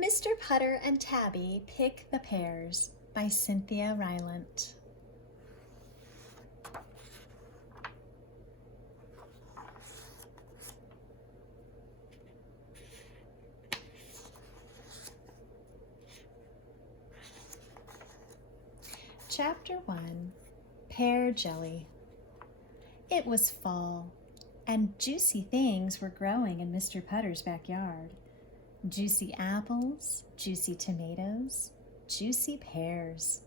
Mr. Putter and Tabby Pick the Pears by Cynthia Rylant. Chapter 1, Pear Jelly. It was fall, and juicy things were growing in Mr. Putter's backyard. Juicy apples, juicy tomatoes, juicy pears.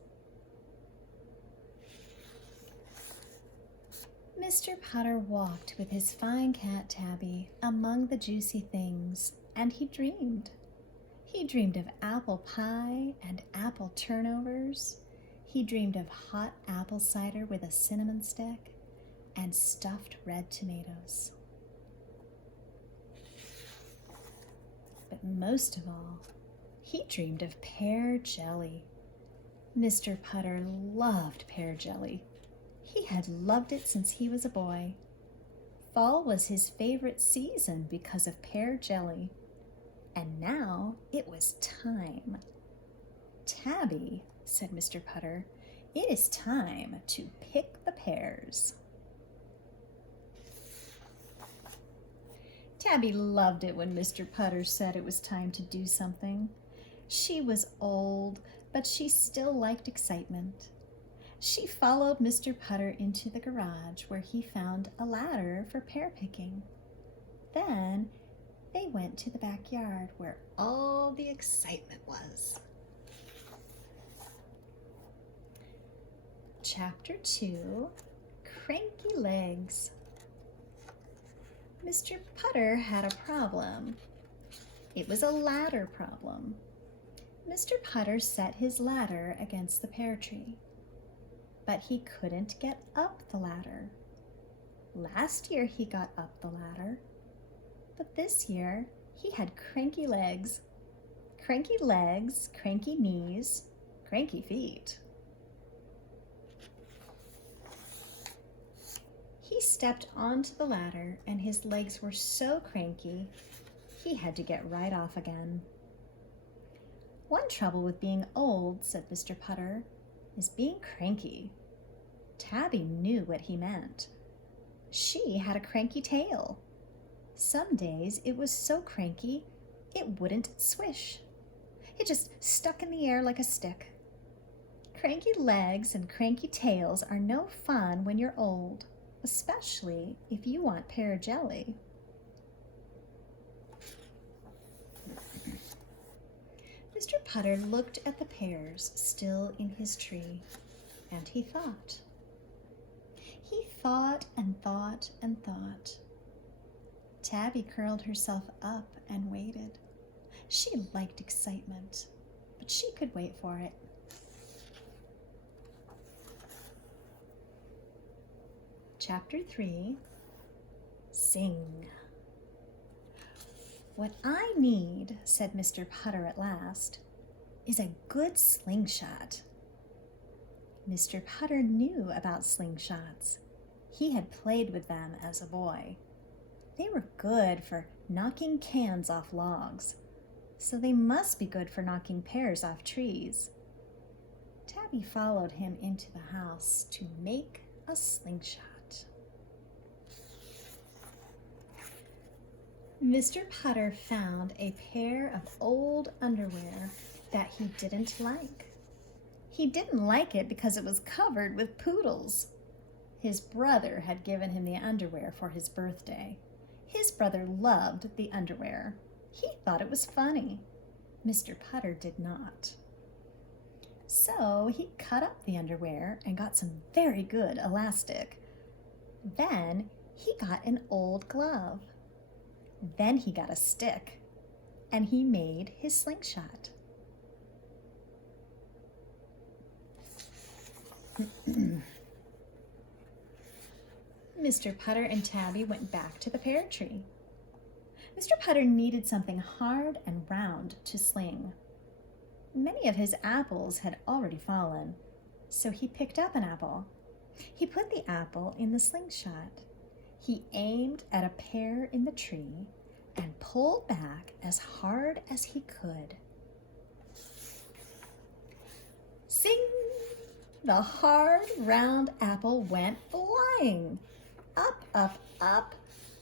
Mr. Putter walked with his fine cat Tabby among the juicy things, and he dreamed. He dreamed of apple pie and apple turnovers. He dreamed of hot apple cider with a cinnamon stick and stuffed red tomatoes. But most of all, he dreamed of pear jelly. Mr. Putter loved pear jelly. He had loved it since he was a boy. Fall was his favorite season because of pear jelly. And now it was time. "Tabby," said Mr. Putter, "it is time to pick the pears." Tabby loved it when Mr. Putter said it was time to do something. She was old, but she still liked excitement. She followed Mr. Putter into the garage where he found a ladder for pear picking. Then they went to the backyard where all the excitement was. Chapter 2, Cranky Legs. Mr. Putter had a problem. It was a ladder problem. Mr. Putter set his ladder against the pear tree, but he couldn't get up the ladder. Last year he got up the ladder, but this year he had cranky legs. Cranky legs, cranky knees, cranky feet. He stepped onto the ladder and his legs were so cranky, he had to get right off again. "One trouble with being old," said Mr. Putter, "is being cranky." Tabby knew what he meant. She had a cranky tail. Some days it was so cranky it wouldn't swish. It just stuck in the air like a stick. Cranky legs and cranky tails are no fun when you're old, especially if you want pear jelly. Mr. Putter looked at the pears still in his tree, and he thought. He thought and thought and thought. Tabby curled herself up and waited. She liked excitement, but she could wait for it. Chapter 3, Sing. "What I need," said Mr. Putter at last, "is a good slingshot." Mr. Putter knew about slingshots. He had played with them as a boy. They were good for knocking cans off logs, so they must be good for knocking pears off trees. Tabby followed him into the house to make a slingshot. Mr. Putter found a pair of old underwear that he didn't like. He didn't like it because it was covered with poodles. His brother had given him the underwear for his birthday. His brother loved the underwear. He thought it was funny. Mr. Putter did not. So he cut up the underwear and got some very good elastic. Then he got an old glove. Then he got a stick, and he made his slingshot. Mr. Putter and Tabby went back to the pear tree. Mr. Putter needed something hard and round to sling. Many of his apples had already fallen, so he picked up an apple. He put the apple in the slingshot. He aimed at a pear in the tree and pulled back as hard as he could. Sing! The hard, round apple went flying. Up, up, up,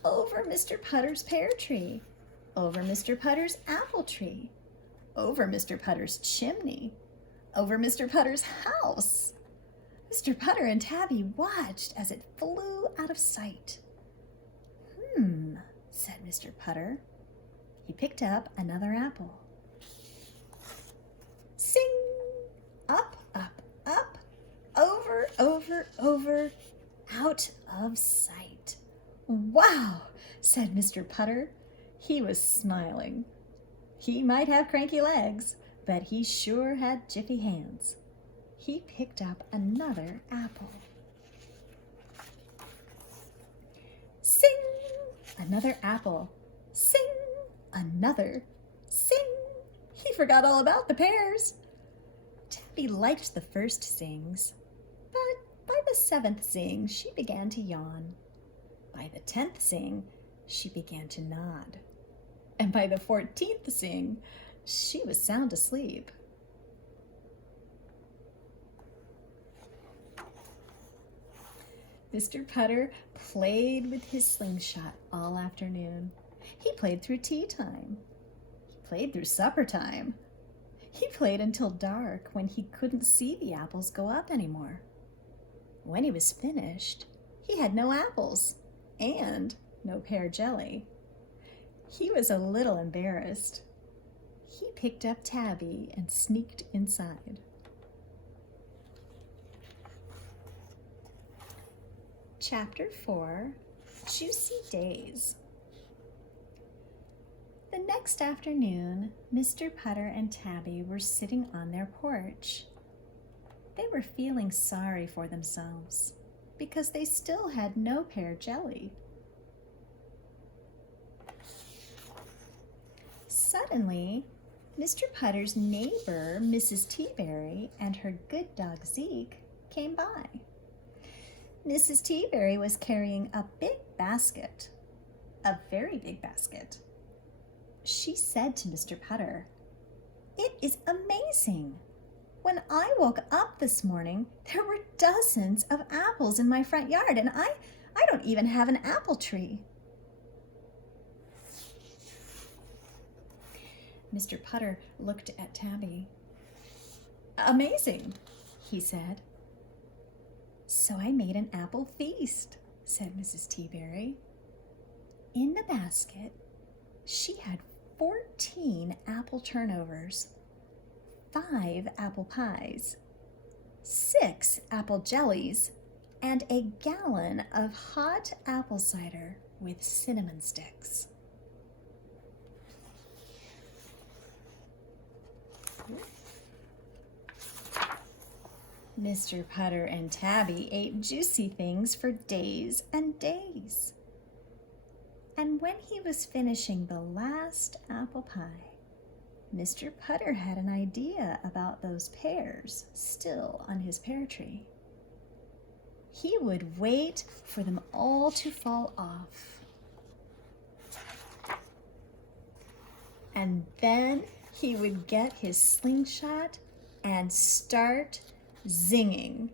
over Mr. Putter's pear tree, over Mr. Putter's apple tree, over Mr. Putter's chimney, over Mr. Putter's house. Mr. Putter and Tabby watched as it flew out of sight. Said Mr. Putter. He picked up another apple. Sing! Up, up, up, over, over, over, out of sight. Wow, said Mr. Putter. He was smiling. He might have cranky legs, but he sure had jiffy hands. He picked up another apple. Sing! Another apple. Sing! Another. Sing! He forgot all about the pears. Tabby liked the first sings, but by the 7th sing, she began to yawn. By the 10th sing, she began to nod. And by the 14th sing, she was sound asleep. Mr. Putter played with his slingshot all afternoon. He played through tea time. He played through supper time. He played until dark when he couldn't see the apples go up anymore. When he was finished, he had no apples and no pear jelly. He was a little embarrassed. He picked up Tabby and sneaked inside. Chapter 4, Juicy Days. The next afternoon, Mr. Putter and Tabby were sitting on their porch. They were feeling sorry for themselves because they still had no pear jelly. Suddenly, Mr. Putter's neighbor, Mrs. Teaberry, and her good dog Zeke came by. Mrs. Teaberry was carrying a big basket, a very big basket. She said to Mr. Putter, "It is amazing. When I woke up this morning, there were dozens of apples in my front yard, and I don't even have an apple tree." Mr. Putter looked at Tabby. "Amazing," he said. "So I made an apple feast," said Mrs. Teaberry. In the basket, she had 14 apple turnovers, 5 apple pies, 6 apple jellies, and a gallon of hot apple cider with cinnamon sticks. Mr. Putter and Tabby ate juicy things for days and days. And when he was finishing the last apple pie, Mr. Putter had an idea about those pears still on his pear tree. He would wait for them all to fall off. And then he would get his slingshot and start zinging